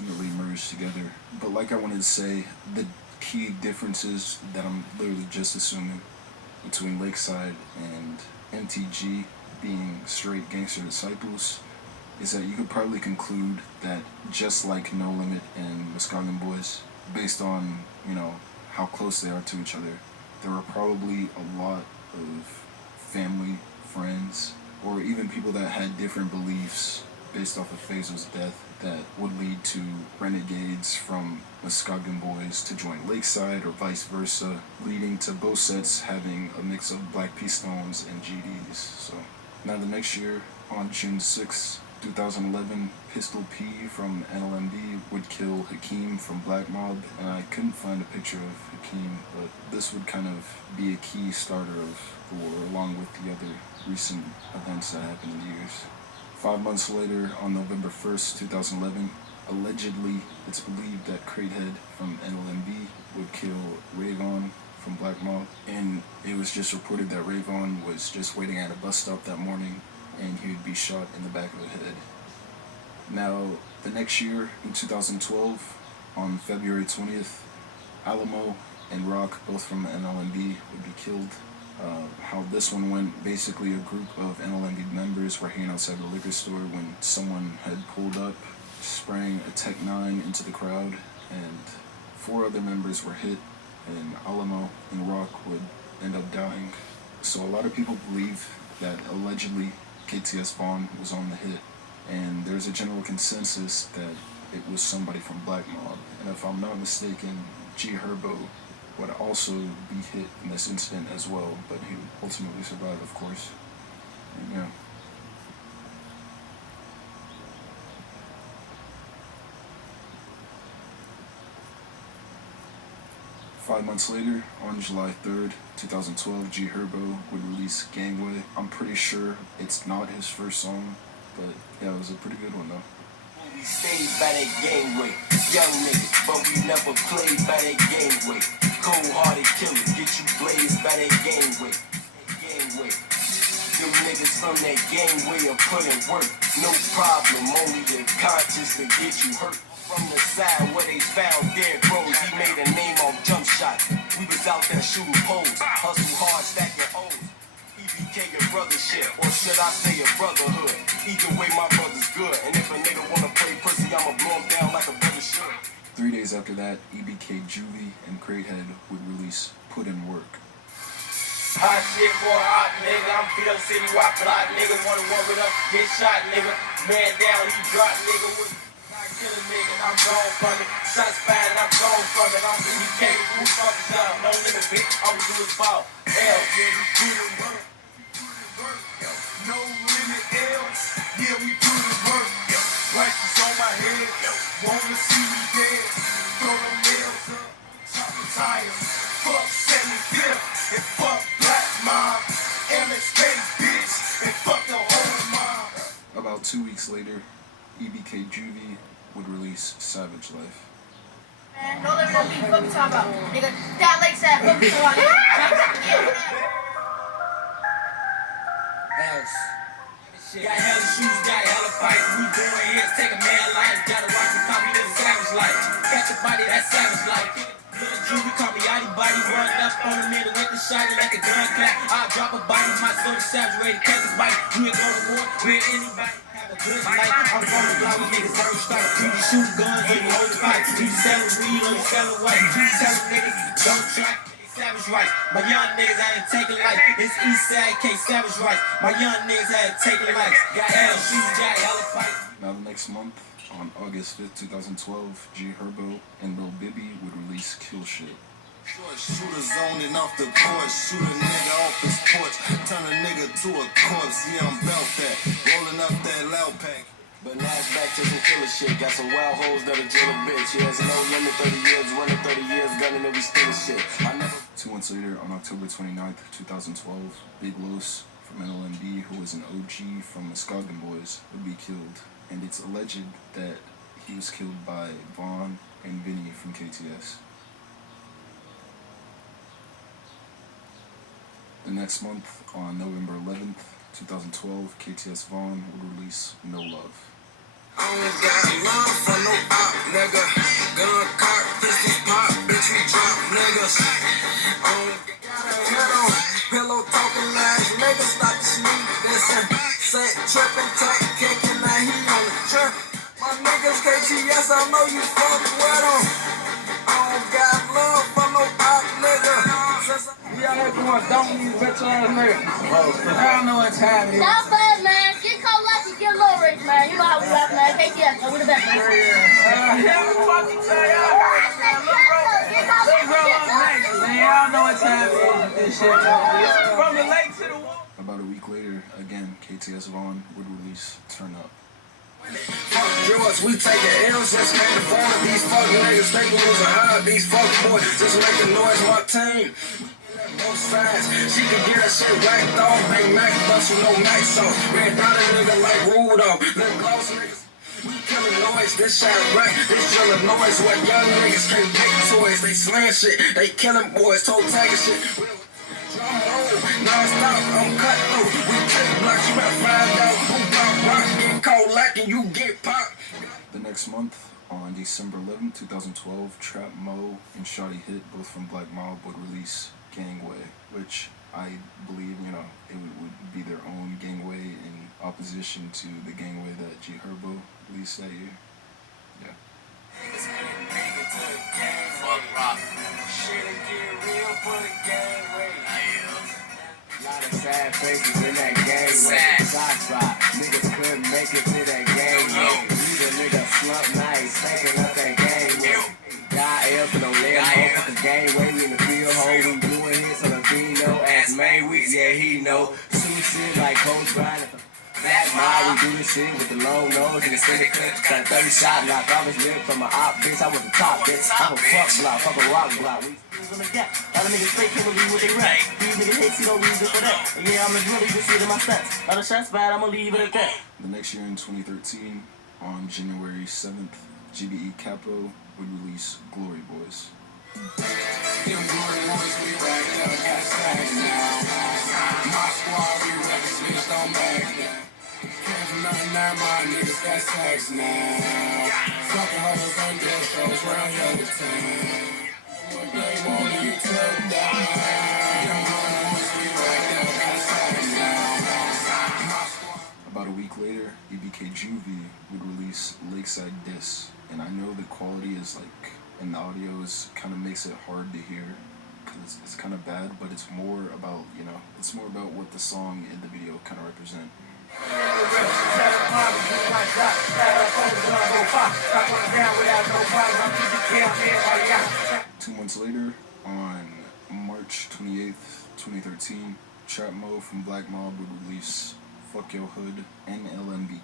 definitely merged together. But like I wanted to say, the key differences that I'm literally just assuming between Lakeside and MTG being straight gangster disciples is that you could probably conclude that just like No Limit and Muskegon Boys, based on, how close they are to each other, there were probably a lot of family, friends, or even people that had different beliefs based off of Fazel's death that would lead to renegades from Muskegon Boys to join Lakeside or vice versa, leading to both sets having a mix of Black P-Stones and GDs. So now the next year, on June 6, 2011, Pistol P from Nlmb would kill Hakeem from Black Mob, and I couldn't find a picture of Hakeem, but this would kind of be a key starter of the war, along with the other recent events that happened in the years. 5 months later, on November 1st, 2011, allegedly, it's believed that Cratehead from Nlmb would kill Rayvon from Black Mob, and it was just reported that Rayvon was just waiting at a bus stop that morning and he would be shot in the back of the head. Now, the next year, in 2012, on February 20th, Alamo and Rock, both from Nlmb, would be killed. How this one went, basically a group of Nlmb members were hanging outside the liquor store when someone had pulled up, spraying a Tech 9 into the crowd, and 4 other members were hit, and Alamo and Rock would end up dying. So a lot of people believe that allegedly KTS Vaughn was on the hit, and there's a general consensus that it was somebody from Black Mob, and if I'm not mistaken, G Herbo would also be hit in this incident as well, but he would ultimately survive, of course. And yeah. Five months later, on July 3rd, 2012, G Herbo would release Gangway. I'm pretty sure it's not his first song, but yeah, it was a pretty good one though. We stayed by that gangway, young niggas, but we never played by that gangway. Cold-hearted killers, get you blazed by that gangway. Gangway. Them niggas from that gangway are putting work. No problem, only the conscience to get you hurt. From the side where they found dead bros, he made a name off jump shots. We was out there shooting poles, hustle hard, stacking O's. EBK your brothership, or should I say a brotherhood? Either way, my brother's good, and if a nigga wanna play pussy, I'ma blow him down like a brother should. 3 days after that, EBK Juvie and Cratehead would release Put In Work. Hot shit for a hot nigga, I'm beat up city, why block nigga, wanna walk with us, get shot nigga, man down, he drop nigga with kill a nigga, I'm gone from it. Shots fired, I'm gone from it. I'm EBK, who fucking up? No limit, bitch. All we do is fall. L, yeah, we put in work. No limit, L. Yeah, we put in work. Righteous on my head. Wanna see me dead. Throw them nails up. Chop the tires. Fuck 75th. And fuck Black Mob. MSK, bitch. And fuck the whole mob. About 2 weeks later, EBK Juvie would release Savage Life. Man, no limit on me, fuck you talking about, nigga. That Lakeside, fuck you talking about, Else. Got hella shoes, got hella fights. We doing hits, take a man life. Gotta rock the copy, live a savage life. Catch a body, that's savage life. Blood Juvie, call me Yachty body. Run up on a minute with the shot, like a gun clap. I'll drop a body, my soul is saturated. Catch a bite, we'll go to war with anybody. Good night, I'm from the block, we niggas never start. You shoot guns or you hold the fight. You sell weed or you sell white. You tell niggas, don't try. Savage rights. My young niggas had to take a life. It's Eastside K Savage rights. My young niggas had to take a life. Got hell shoes, got hella fight. Now the next month, on August 5th, 2012, G Herbo and Lil Bibby would release Kill Shit. Shooter zoning off the court, shoot a nigga off his porch, turn a nigga to a corpse, yeah, I'm about that, rolling up that loud pack. But now it's back to some killer shit, got some wild hoes that'll drill a bitch, yeah, it's no limit, 30 years, running 30 years, gunning and we stealing shit. 2 months later, on October 29th, 2012, Big Los from Nlmb, who was an OG from Muskegon Boys, would be killed, and it's alleged that he was killed by Vaughn and Vinny from KTS. The next month, on November 11th, 2012, KTS Vaughn would release No Love. I ain't got love for no op, Pillow talking last nigga stop to sleep. Listen, set tripping, tech kicking, now he on the trip. My niggas KTS, I know you fuck with them. I don't got love for no pop nigga. We out here going dumb these bitch ass niggas. I don't know what's happening. Stop playing, man. Get cold lucky, get low rich, man. You know how we rock, man. KTS, man. We the best, man. Yeah, we fucking tell y'all. Y'all know what's happening with this shit, man. From the lake to the wall. About a week later, again, KTS Vaughn would release Turn Up. Fuck yours, we taking L's, just came to form. These fuck niggas think we was a high. These fuck boys just making noise, my team. Both sides, she can get her shit whacked off. Bang Mac, bust with no night sauce. Red dot a nigga like Rudolph. Lip gloss niggas. We killing noise, this shot right, this drilling noise. What young niggas can't make toys, they slam shit, they killing boys, toe tagging shit. Drum roll, non-stop, I'm cut through. We kick blocks, you better find out who pop rock, get cold lacking, you get popped. The next month, on December 11, 2012, Trap Mo and Shawty Hit, both from Black Mob, would release Gangway, which I believe, it would be their own gangway in opposition to the gangway that G Herbo released that year. Yeah. Lot of sad faces in that gangway. Niggas couldn't make it to that gangway. You the nigga slump nice, taking up that gangway. God else no leg, motherfucker gangway. We in the field hole, we doing hits on the Vino. As May weeks, yeah, he know. Shit like Coach Brian at the Black Mob, we do this shit with the long nose and the city clip. Got a 30 shot, knocked off his lip from my op, bitch. I was the top, bitch. I'm a fuck block, fuck a rock block. We on the gap. A lot of niggas fake, can't believe what they rap. These niggas hate, see no reason for that. And yeah, I'm a drill, you can see it in my stats. A lot of shots bad, I'ma leave it at that. The next year in 2013, on January 7th, GBE Capo would release Glory Boys. Them Glory Boys, we right now, got stacks now. My squad, we records, niggas don't back down. Came from nothing, now my niggas got stacks now. Fucking hoes on death shows round your town. What they want you to die. Them Glory Boys, we right now, got stacks now. About a week later, EBK Juvie would release Lakeside Diss, and I know the quality is and the audio kind of makes it hard to hear because it's kind of bad, but it's more about what the song and the video kind of represent. 2 months later, on March 28th, 2013, Trap Mo from Black Mob would release Fuck Your Hood Nlmb.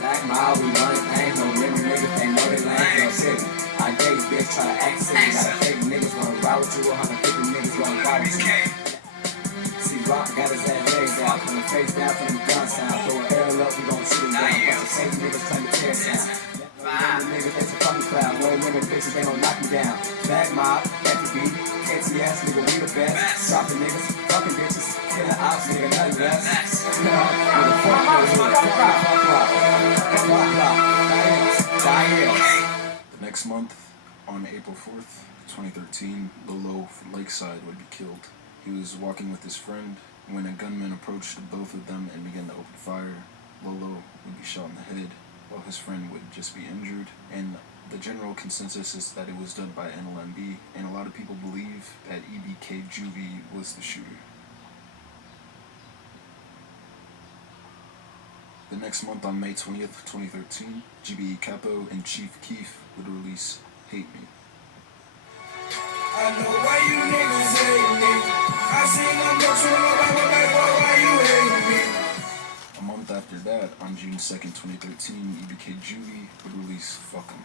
Black Mob, we run things, no limit niggas, they know they lame, yo, city. I gave bitch, try to act silly, got a fake niggas wanna ride with you, 150 niggas wanna ride with you. See, Rock got his ass legs out, coming face down from the gun sound, throw an arrow up, we gon' shoot him down, bunch of fake niggas trying to tear sound. The niggas, that's a fucking cloud, no limit bitches, they gon' knock me down. Black Mob, FB, KTS, nigga, we the best, dropping niggas, fucking bitches, killing ops, nigga, nothing less. The next month, on April 4th, 2013, Lolo from Lakeside would be killed. He was walking with his friend when a gunman approached both of them and began to open fire. Lolo would be shot in the head, while his friend would just be injured. And the general consensus is that it was done by Nlmb, and a lot of people believe that EBK Juvie was the shooter. The next month, on May 20th, 2013, GBE Capo and Chief Keef would release Hate Me. I know why you niggas hate me. I seen them go to why you hate me. A month after that, on June 2nd, 2013, EBK Juvie would release Fuck 'Em.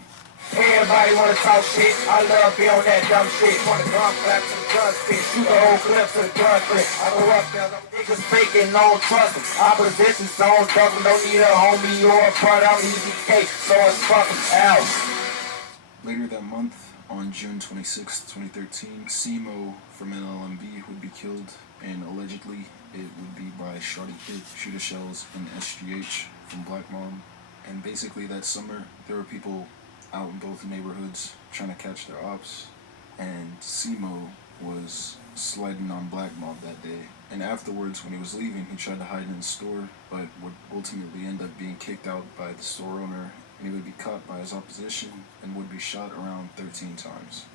Everybody wanna talk shit. I love be on that dumb shit. Wanna gun clap to the gun spit. Shoot the whole clip to the gun clip. I go up there, them niggas faking, no trust them. Opposition zone, double, don't need a homie or a brother. I'm easy cake, so it's fucking out. Later that month, on June 26, 2013, Simo from Nlmb would be killed, and allegedly it would be by Shawty Hit, Shooter Shells, and SGH from Black Mob. And basically that summer, there were people out in both neighborhoods trying to catch their ops, and Simo was sliding on Black Mob that day. And afterwards, when he was leaving, he tried to hide in the store, but would ultimately end up being kicked out by the store owner, and he would be caught by his opposition and would be shot around 13 times.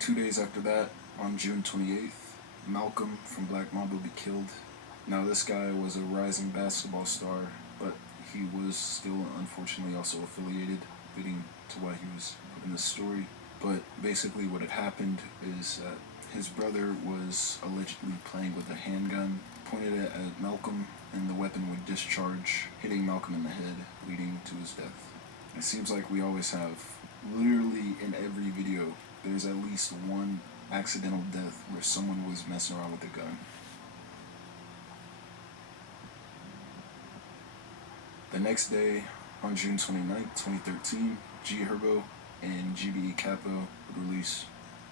2 days after that, on June 28th, Malcolm from Black Mob would be killed. Now this guy was a rising basketball star, but he was still unfortunately also affiliated, leading to why he was put in this story. But basically what had happened is that his brother was allegedly playing with a handgun, pointed it at Malcolm, and the weapon would discharge, hitting Malcolm in the head, leading to his death. It seems like we always have, literally in every video, there's at least one accidental death where someone was messing around with a gun. The next day, on June 29th, 2013, G Herbo and GBE Capo would release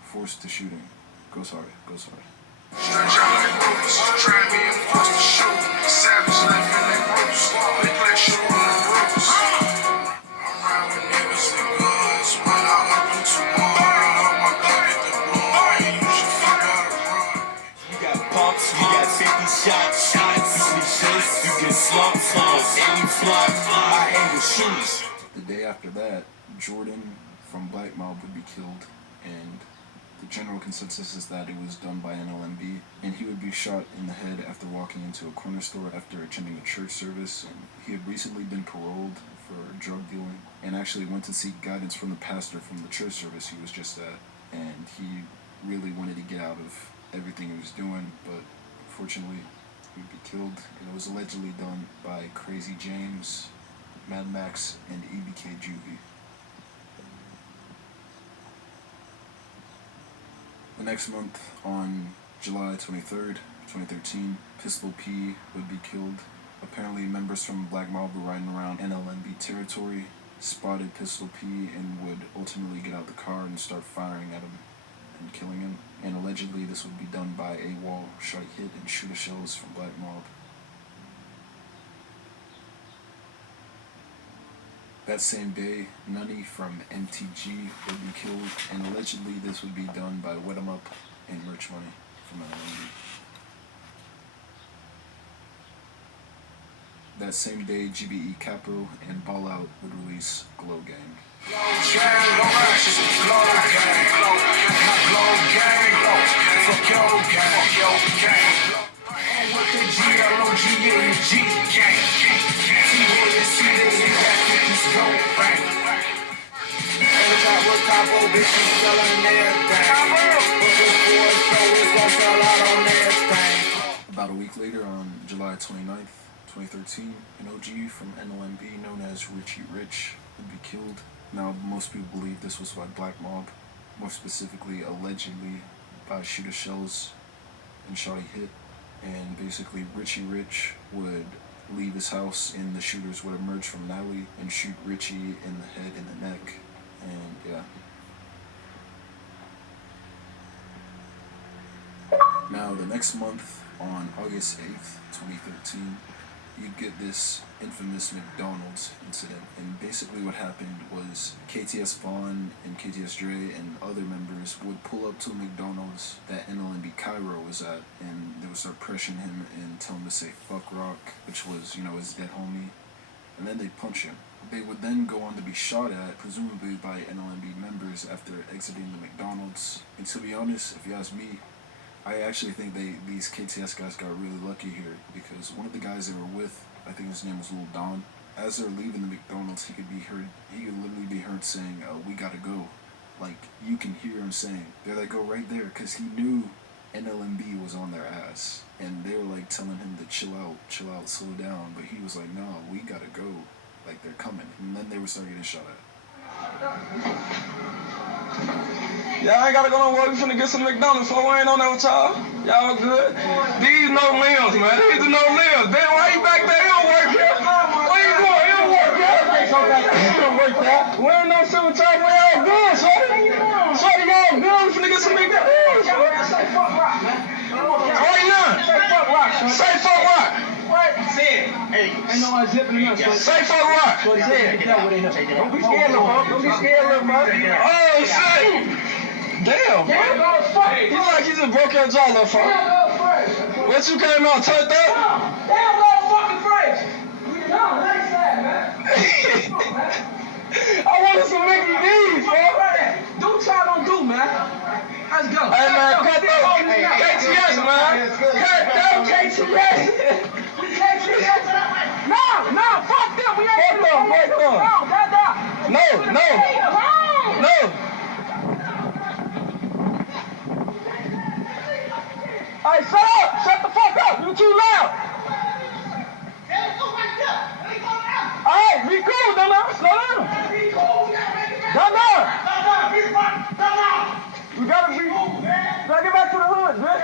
Forced to Shooting. Goes hard, goes hard. Drench out like ropes, try me and forced to shoot. Savage life in they ropes, they play shoot on the ropes. I'm riding with niggas with guns, when I up into one, oh my God, hit the boy, you should fuck out of run. You got bumps, you got 50 shots, you sleep shit, you get slumps, and you flop. I hang with shooters. The day after that, Jordan from Black Mob would be killed, and the general consensus is that it was done by Nlmb, and he would be shot in the head after walking into a corner store after attending a church service, and he had recently been paroled for drug dealing, and actually went to seek guidance from the pastor from the church service he was just at, and he really wanted to get out of everything he was doing, but unfortunately he would be killed, and it was allegedly done by Crazy James, Mad Max, and EBK Juvie. The next month, on July 23rd, 2013, Pistol P would be killed. Apparently, members from Black Mob were riding around Nlmb territory, spotted Pistol P, and would ultimately get out the car and start firing at him and killing him. And allegedly, this would be done by AWOL, Shot Hit, and Shooter Shells from Black Mob. That same day, Nunny from MTG would be killed, and allegedly this would be done by Wet 'em Up and Merch Money from Nlmb. That same day, GBE Capo and Ball Out would release Glow Gang. About a week later, on July 29th, 2013, an OG from Nlmb known as Richie Rich would be killed. Now, most people believe this was by Black Mob, more specifically, allegedly, by Shooter Shells and Shotty Hit. And basically, Richie Rich would leave his house, and the shooters would emerge from an alley and shoot Richie in the head and the neck. And yeah. Now, the next month, on August 8th, 2013, you'd get this infamous McDonald's incident. And basically what happened was KTS Vaughn and KTS Dre and other members would pull up to a McDonald's that Nlmb Cairo was at, and they would start pressuring him and tell him to say fuck Rock, which was, his dead homie, and then they'd punch him. They would then go on to be shot at, presumably by Nlmb members after exiting the McDonald's. And to be honest, if you ask me, I actually think these KTS guys got really lucky here, because one of the guys they were with, I think his name was Lil Don, as they're leaving the McDonald's, he could literally be heard saying, we gotta go. Like, you can hear him saying, they're like, go right there, because he knew Nlmb was on their ass, and they were like telling him to chill out, slow down, but he was like, no, we gotta go, like, they're coming, and then they would start getting shot at. Y'all ain't gotta go nowhere. We finna get some McDonald's, so we ain't on that with y'all. Y'all good? These no limbs, man. These are no limbs. Damn, why you back there? You don't work here. Where you going? You don't work here. You don't work here. We ain't no silver top. We all good, shorty. Shorty, y'all good. We finna get some McDonald's. Say fuck rock, man. Right now. Say fuck rock, son. Say fuck what? Right Say it. Hey. Ain't nobody zipping in us. Say fuck what? Say it. Don't be scared, little fuck. Don't be scared, little fuck. Oh, shit. Damn, bro. You like you just broke your jaw, little fuck. What you came out turned up? Damn, motherfucking fresh. We done, nice that, man. I wanted some Mickey D's, bro. Do what y'all don't do, man. Let's go. Hey, man, cut those KTS, man. Cut those KTS. No, fuck them. We ain't fuck them. No. Hey, shut up. Shut the fuck up. You too loud. Alright, be cool, dumb. Slow down. Dumb. We gotta be. Gotta get back to the hood, bitch.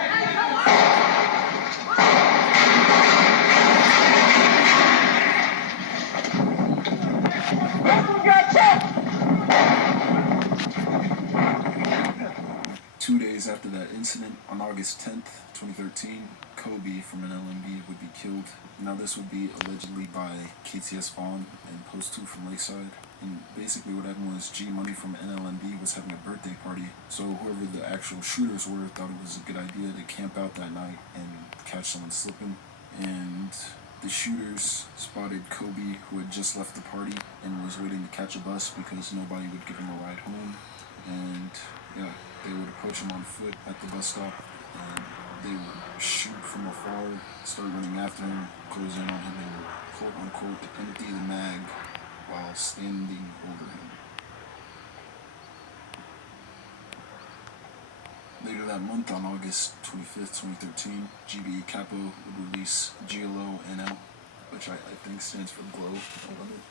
That's what we got checked. 2 days after that incident, on August 10th, 2013, Kobe from Nlmb would be killed. Now this would be allegedly by KTS Vaughn and Post 2 from Lakeside. And basically what happened was G Money from Nlmb was having a birthday party. So whoever the actual shooters were thought it was a good idea to camp out that night and catch someone slipping. And the shooters spotted Kobe, who had just left the party and was waiting to catch a bus because nobody would give him a ride home. And yeah, they would approach him on foot at the bus stop, and they would shoot from afar, start running after him, close in on him, and quote-unquote empty the mag while standing over him. Later that month, on August 25th, 2013, GBE Capo would release GLO NL, which I think stands for Glow Unlimited,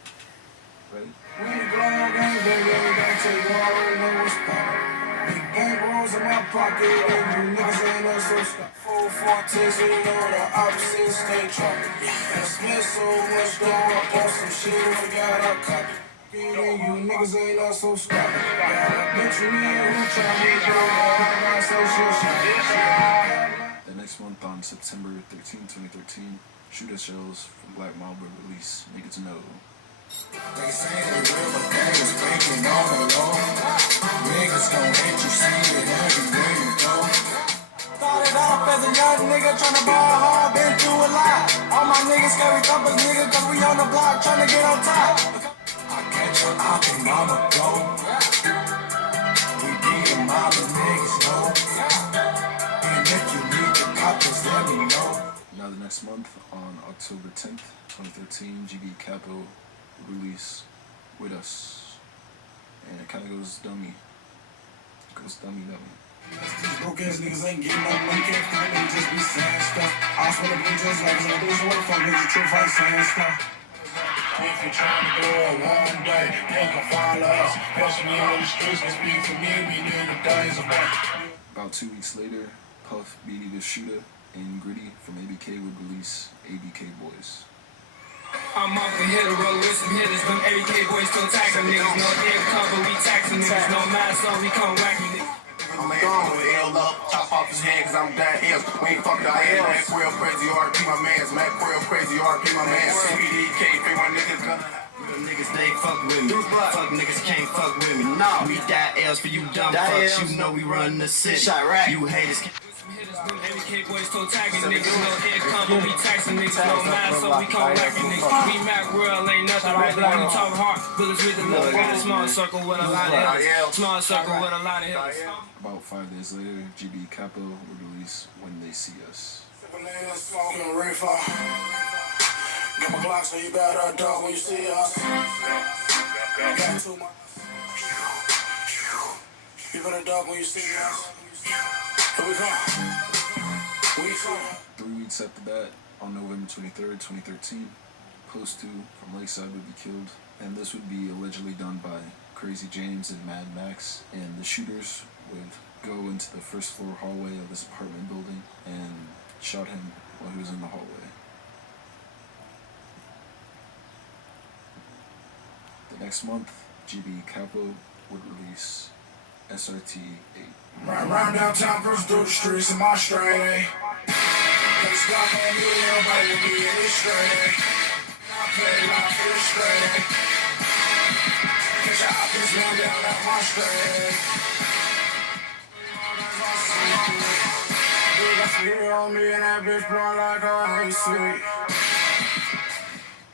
right? When you glow on gang, baby, everything take you already know what's poppin'. Big bank rolls in my pocket, and you niggas ain't no so stop. 4-4 so you know the opposite stay trapping. I spent so much dough up on some shit, I forgot I copy. You niggas ain't no so stop. Bitch, you need who try me, I'm so shit. The next month, on September 13, 2013, Shooter Shells from Black Mob would release Niggas Know. They say they real, but they is faking on the low. Niggas gon' hate you, see it everywhere you go. Started off as a young nigga tryna ball hard, been through a lot. All my niggas scary thumpers, nigga, cause we on the block tryna get on top. I catch a op and mama go. We be the mob and niggas know. And if you need the coppers, let me know. Now the next month, on October 10th, 2013, GB Capo would release With Us. And it kind of goes dummy. It goes dummy. These broke ass niggas ain't getting no money, can't find them, just be saying stuff. I swear to be just like I do, so what the fuck is the truth, I ain't saying stuff. If you're trying to go a one day, they can follow us. Especially on the streets, this be for me, we need the days of that. About 2 weeks later, Puff, Beanie the Shooter, and Gritty from ABK would release ABK Boys. I'm off the hitter, roll with some hitters. Them ABK boys still taxing niggas. No air cover, we taxing niggas. No mask on, we come whacking niggas. I'm gone with L up, chop off his head cause I'm down here. We ain't fucked out here. Mac Quail crazy RP my mans. Mac Quail crazy RP my mans. CBDK, fake my niggas gun. Real niggas, they fuck with me. Fuck niggas can't fuck with me. No. We die L's for you dumb fucks. You know we run the city. You haters can't. Them ABK boys still tagging niggas. No air cover, we taxing niggas. No mask on, we come whacking niggas. We Mac World ain't nothing right there. We talk hard, bullets with the love. Got a small circle with a lot of hitters. Small circle with a lot of hitters. About 5 days later, GB Capo would release When They See Us. Smoking reefer. Get my Glock so you better dog when you see us. Got too much. You better dog when you see us. Here we come. 3 weeks after that, on November 23rd, 2013, Post 2 from Lakeside would be killed, and this would be allegedly done by Crazy James and Mad Max, and the shooters would go into the first floor hallway of this apartment building and shot him while he was in the hallway. The next month, GB Capo would release SRT 8. Right round downtown, cruise through the streets in my straight A.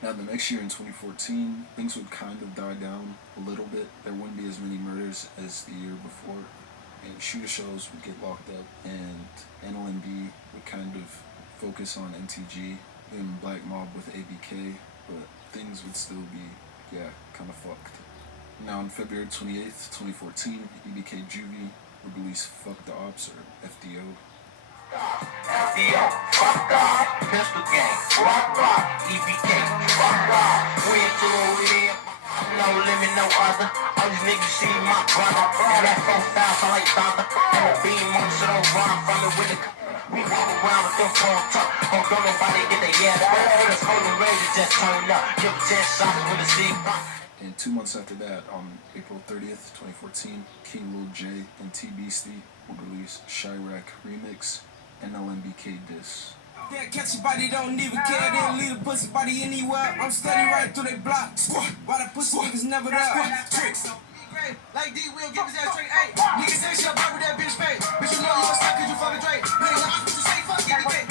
Now, the next year in 2014, things would kind of die down a little bit. There wouldn't be as many murders as the year before, and shooter shells would get locked up, and Nlmb would kind of focus on MTG and Black Mob with ABK, but things would still be, kind of fucked. Now, on February 28th, 2014, EBK Juvie would release Fuck the Ops, or FDO. FDO, fuck off, pistol gang, rock, EBK, fuck off, we into it with him, no limit, no other, all these niggas see my brother, and that 4,000 like thunder, and the beam on so don't run from it with the we walk around with them phone tuck, don't nobody get their ass back, let's hold the razor, just turn up, give a 10 shots with a C pop. And 2 months after that, on April 30th, 2014, King Lil J and T Beastie would release Chirac Remix and Nlmb Diss. Yeah, catch a body, don't even care. They don't leave a pussy body anywhere. I'm steady right through they block. Why the pussy niggas never there? Tricks. Like D, we'll give his ass straight. Hey, niggas say shit about with that bitch face. Bitch, you know you a suck cause you fucking Drake. Nigga, I'm supposed to say fuck it.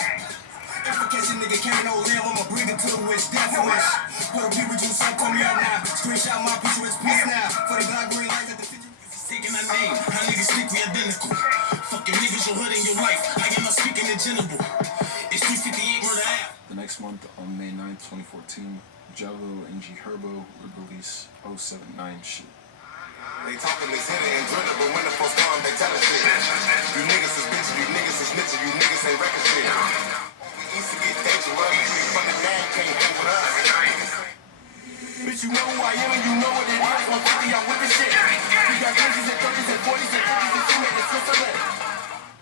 If I catch a nigga carrying no limb, I'ma bring him to the witch, death wish. Put a people juice up, call me out now. Screenshot my picture, it's peace now. For the Glock green light at the picture. Sticking my name, how niggas stick me identical. Fucking niggas, your hood in your life. I am not speaking in general. It's 358 murder app. The next month, on May 9th, 2014, Javo and G Herbo would release 079 Shit. They talking this hidden and drill, but when the folks come, they tell us shit. You niggas is bitches, you niggas is snitching, you niggas ain't record shit. We used to get dangerous, we from the gang, can't hang with us. Bitch, you know who I am and you know what it is. 150, I'm with the shit. We got 20s and 30s and 40s and 50s and you made it Switzerland.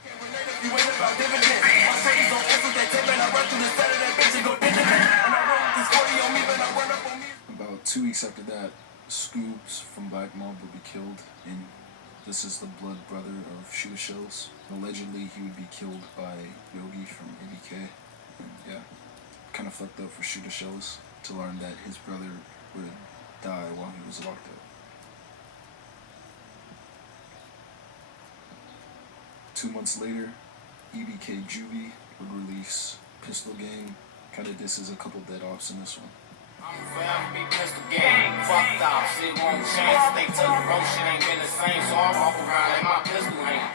Can't relate if you ain't about dividends. My shorties on answer that tape and I run through the set of that bitch and go dividend. And I roll with these 40 on me, but I run up on me. About 2 weeks after that, Scoobs from Black Mob would be killed, and this is the blood brother of Shooter Shells. Allegedly, he would be killed by Yogi from ABK, and kind of fucked up for Shooter Shells to learn that his brother would die while he was locked up. 2 months later, EBK Juvie would release Pistol Gang. Kind of disses a couple dead ops in this one. I'm forever be pistol gang, fucked off, shit won't change. They took the road, shit ain't been the same, so I walk around like my pistol ain't.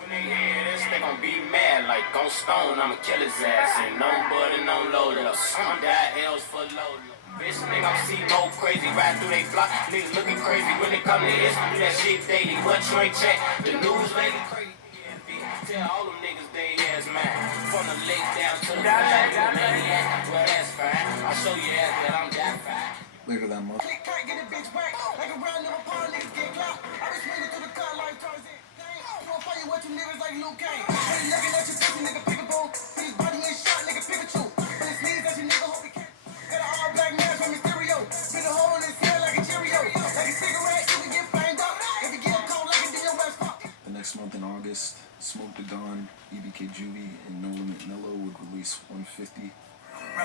When they hear this, they gon' be mad like on stone, I'ma kill his ass. Ain't no buddy, no loaded up, some die L's for loaded. Bitch, nigga, I'm see more crazy, ride through they block, niggas looking crazy when they come to this, do that shit daily, but you ain't check the news lately, crazy. Tell all them niggas they ass mad. From the lake down to the back, maniac. Well, that's fine. I'll show you ass that I'm that fine. Later that month, Can't get a bitch back. Like a round of a pawn, niggas get clout. I was swinging through the car like Tarzan. You gon' fight with you niggas like Luke Kane. When you looking at your pussy, nigga, pick a bone. Put his body in shot, nigga, Pikachu. When he sneeze at your nigga, hope he can't. Got an all black man from Mysterio. Spit a hole in his head like a Cheerio. Like a cigarette, you can get flamed up. If you get cold like a Daniel West fuck. the next month in August, Smoke the Dawn, EBK Juvie, and No Limit Nello would release 150. My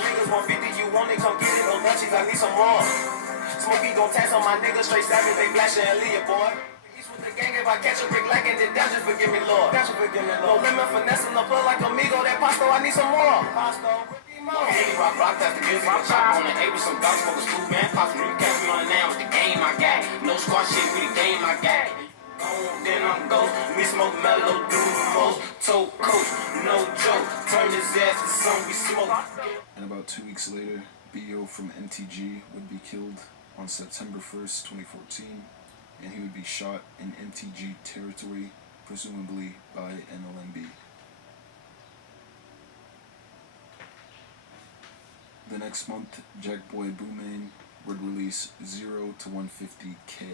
niggas 150, you want it, come get it, no lunches, I need some more. Smokey gon' tax on my niggas, straight savage, they flashing Elliot, boy. East with the gang, if I catch a brick lacking, then down, just forgive me, Lord. Down, just forgive me, Lord. No limit, finessing the blood like amigo, that pasto, I need some more. Pasto, hey, rock, that's the music, I chop on the A with some dogs, smoke a school, man. Pop some new cats, me on the now with the game I got. No squad shit, we the game I got. Then I'm ghost, we smoke mellow, do the most. Toe coat, no joke, turn his ass to some we smoke. And about 2 weeks later, B.O. from MTG would be killed on September 1st, 2014, and he would be shot in MTG territory, presumably by Nlmb. The next month, Jackboy Boomane would release 0 to 150K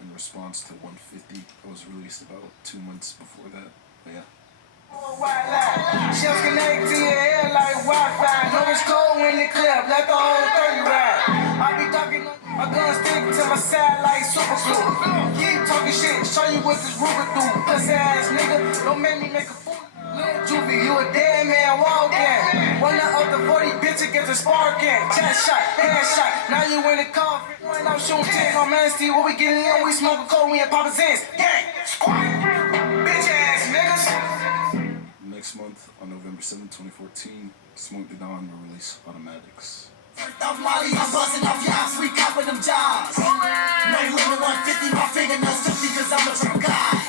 in response to 150 that was released about 2 months before that. But yeah. Shells connect to your head like Wi-Fi. Know it's cold when the clip, let the whole 30 ride. I be talking, my gun stick to my side like super glue. Keep talking shit, show you what this Ruger do. Pussy ass nigga, don't make me make a fool. Lil' Juvie, you a dead man walking. One of the 40 bitches get the sparking. Chest shot, hand shot, now you in the car. When I'm shooting 10 on Man Steve, what we getting in? We smoking cold, we in Papa Zins. Gang, squad, bitch ass niggas. Next month, on November 7, 2014, Smoke the Dawn will release Automatics. I'm Molly, I'm busting off yachts, we copping them jobs. No limit 150, my fingernails 50 cause I'm a true guy.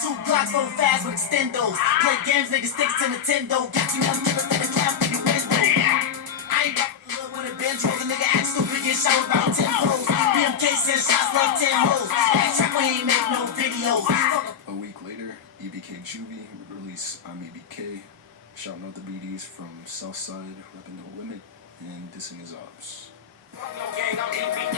2 Glocks roll fast with extendos. Play games, niggas sticks to Nintendo. Get you young niggas in the clown through your window. I ain't got the look with a bench roll. The nigga act stupid, get shot about 10 foes. BMK sends shots like 10 hoes. Act trap, we ain't make no videos. A week later, EBK Juvie released I'm EBK, shouting out the BDs from Southside, repping No Limit, and dissing his ops.